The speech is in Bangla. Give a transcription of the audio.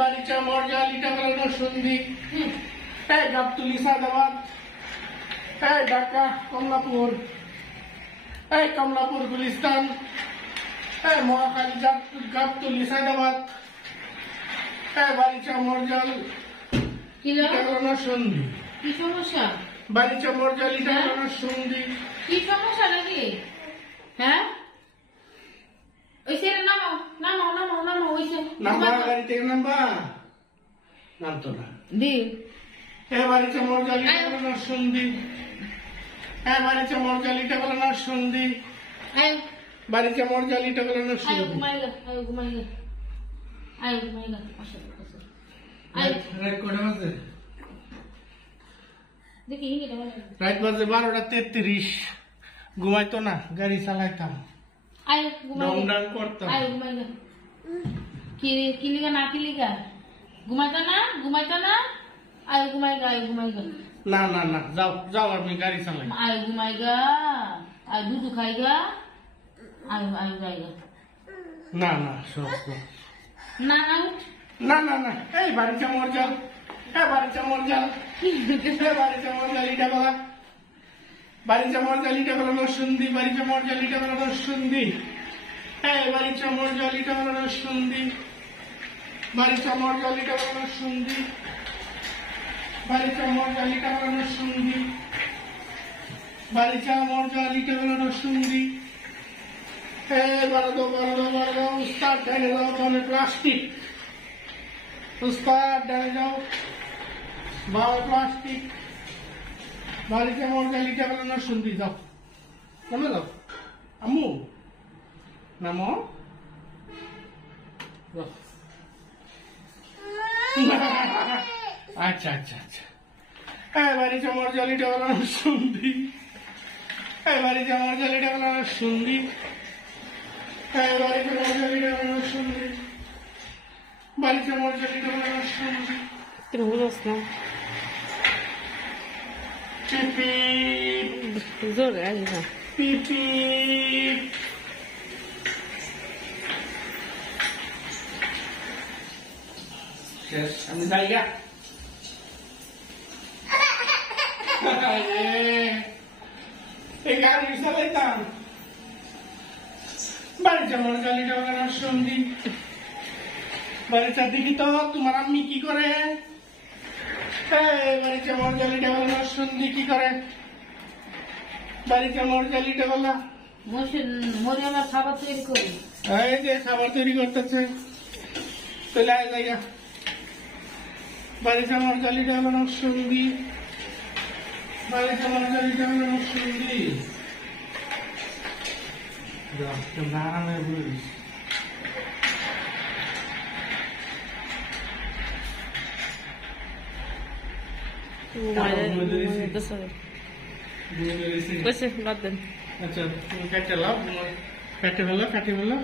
বাড়িচা মর্যাল ইটাগলা সন্ধি গাবতুলি সাদাবাদ ঢাকা কমলাপুর কমলাপুর গুলিস্তান মহাখালী গাবতুলি সাদাবাদ বাড়িচা মর্যাল ইটাগলা সন্ধি। কি সমস্যা? বাড়িচা মর্যাল ইটাগলা সন্ধি। কি সমস্যা নাকি? হ্যাঁ ওই সেরে নামো নামো নামো নামো ওই সে নাম্বা গাড়ি থেকে নাম্বা নামতো না দি বাড়িচা মর্যাল ইটাগলা সন্ধি। বাড়িচা মর্যাল ইটাগলা সন্ধি। বাড়িচা মর্যাল ইটাগলা আয় সন্ধি। ঘুমাইগা আয় ঘুমাইগা আয় ঘুমাইগা আসো আসো আয় রাত কটা বাজে? দেখি হিঙ্গিটা রাত বাজে 12:33। ঘুমাইতো না, গাড়ি চালাইতাম, আয় ডং ঘুমাইগা ডং করতাম। আয় ঘুমাইগা কি লিগা না কি লিগা ঘুমাইতো না আয় ঘুমাইগা না না না, যাও যাও, আমি গাড়ি চালাই। আয় ঘুমাইগা আয় দুধ খাইগা আয় আয় যাইগা না না সব না না উঠ না না না। বাড়িচা মর্যাল, বাড়িচা মর্যাল, বাড়িচা মর্যাল ইটাগলা, বাড়িচা মর্যাল ইটাগলা সন্ধি। বাড়িচা মর্যাল ইটাগলা সন্ধি। বাড়িচা মর্যাল ইটাগলা সন্ধি। বাড়িচা মর্যাল ইটাগলা সন্ধি। বাড়িচা মর্যাল ইটাগলা সন্ধি। বাড়িচা মর্যাল ইটাগলা সন্ধি। বারো উস্তাদ ঢেলে যাও, তাহলে প্লাস্টিক উস্তাদ ঢেলে যাও, বারো প্লাস্টিক। বাড়িতে মর্যাল ইটাগলা সন্ধি। যাও নামে যাও, আম্মু নামো। আচ্ছা আচ্ছা আচ্ছা। বাড়িতে মর্যাল ইটাগলা সন্ধি। বাড়িতে মর্যাল ইটাগলা সন্ধি। বাড়িতে মর্যাল ইটাগলা সন্ধি। বাড়িতে মর্যাল ইটাগলা সন্ধি। তুমি বুঝছ না পিপি জোরে আয় না পিপি। আমি যাইগা। এই গাড়ি চালাইতাম। বাড়িতে মর্যাল ইটাগলা সন্ধি। বাড়িটা দেখি তো তোমার আম্মি কি করে। বাড়িতে মর্যাল ইটাগলা সন্ধি কি করে। বাড়িতে মর্যাল ইটাগলা মরে আমার খাবার তৈরি করি এই যে খাবার তৈরি করতেছে, চলে আয় জায়গা। বাড়িতে মর্যাল ইটাগলা সন্ধি। বাড়িতে মর্যাল ইটাগলা সন্ধি। না আমি বলিস বাদ দেন আচ্ছা, কাটে লাভ, কাটে ফেলো।